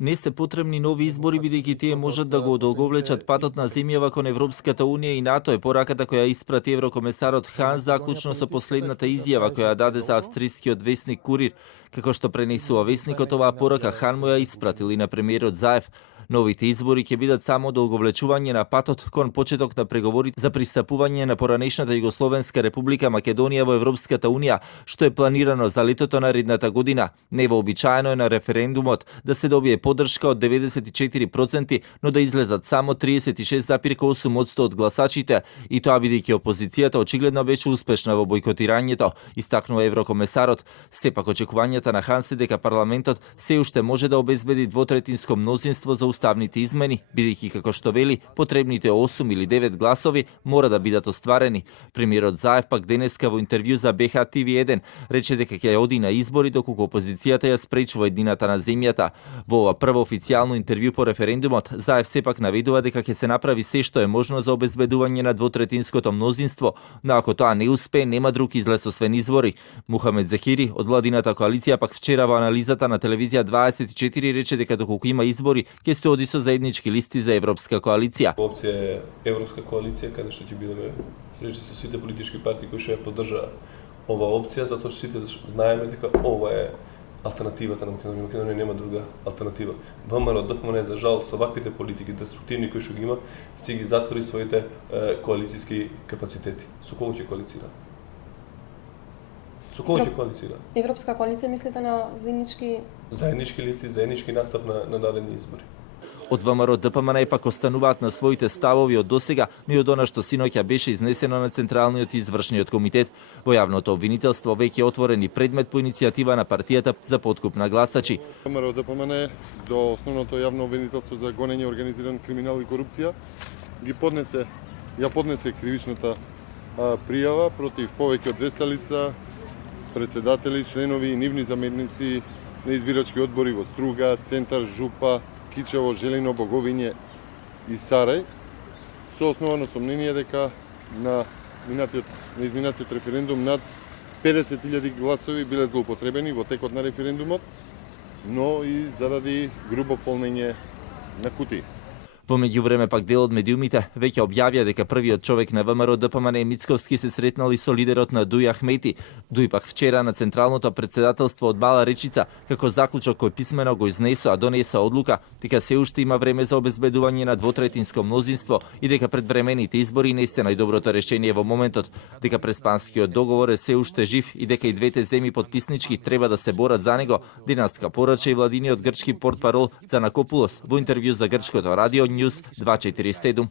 Не се потребни нови избори, бидејќи тие можат да го одолговлечат патот на земјава кон Европската Унија и НАТО е пораката која испрати еврокомесарот Хан заклучно со последната изјава која даде за австрискиот весник Курир. Како што пренесува весникот, оваа порака Хан му ја испратил и на премиерот Заев. Новите избори ќе бидат само одолговлечување на патот кон почеток на преговорите за пристапување на поранешната Југословенска република Македонија во Европската Унија, што е планирано за летото наредната година. Невообичаено е на референдумот да се добие поддршка од 94%, но да излезат само 36,8% од гласачите, и тоа бидејќи опозицијата очигледно беше успешна во бојкотирањето, истакнува еврокомесарот. Сепак очекувањата на Хан се дека парламентот се уште може да обезбеди двотретинско мнозинство за уставните измени, бидејќи како што вели, потребните 8 или 9 гласови мора да бидат остварени. Премиерот Заев пак денеска во интервју за БХ TV1 рече дека ќе оди на избори доколку опозицијата ја спречува едината на земјата. Во ова прво официјално интервју по референдумот, Заев сепак наведува дека ќе се направи се што е можно за обезбедување на двотретинското мнозинство, но ако тоа не успее, нема друг излез освен избори. Мухамед Захири од владината коалиција пак вчера во анализата на телевизија 24 рече дека доколку има избори, ќе се оди со заеднички листи за Европска коалиција. Опција е Европска коалиција, каде што ќе бидеме речи со сите политички партии кои што ја поддржаа ова опција, затоа што сите знаеме дека ова е алтернативата на Македонија. Македонија нема друга алтернатива. ВМРО ДПМН за жал со ваквите политики деструктивни кои што ги има, си ги затвори своите коалициски капацитети. Со кого ќе коалицира? Со кого ќе коалицира? Европска коалиција мислите на заеднички листи, заеднички настап на наредни избори. Од ВМРО ДПМН пак остануваат на своите ставови од досега, но и од она што синоќа беше изнесено на Централниот извршниот комитет. Во јавното обвинителство веќе отворен и предмет по иницијатива на партијата за подкуп на гласачи. ВМРО ДПМН до основното јавно обвинителство за гонење организиран криминал и корупција ја поднесе кривичната пријава против повеќе од 200 лица, председатели, членови и нивни заменици на избирачки одбори во Струга, Центар, Жупа, Кичево, Желино, Боговиње и Сарај, со основано сомнение дека на изминатиот референдум над 50.000 гласови биле злоупотребени во текот на референдумот, но и заради грубо полнење на кутии. Во меѓувреме пак дел од медиумите веќе објавија дека првиот човек на ВМРО ДПМН Мицковски се сретнал и со лидерот на Дуј Ахмети. Дуј пак вчера на Централното претседателство од Бала Речица, како заклучок кој писмено го донесо одлука дека се уште има време за обезбедување на двотретинско мнозинство и дека предвремените избори не се најдоброто решение во моментот, дека преспанскиот договор е се уште жив и дека и двете земји потписнички треба да се борат за него, денеска порача и владиниот грчки портпарол Цанакопулос во интервју за грчкото радио News 247.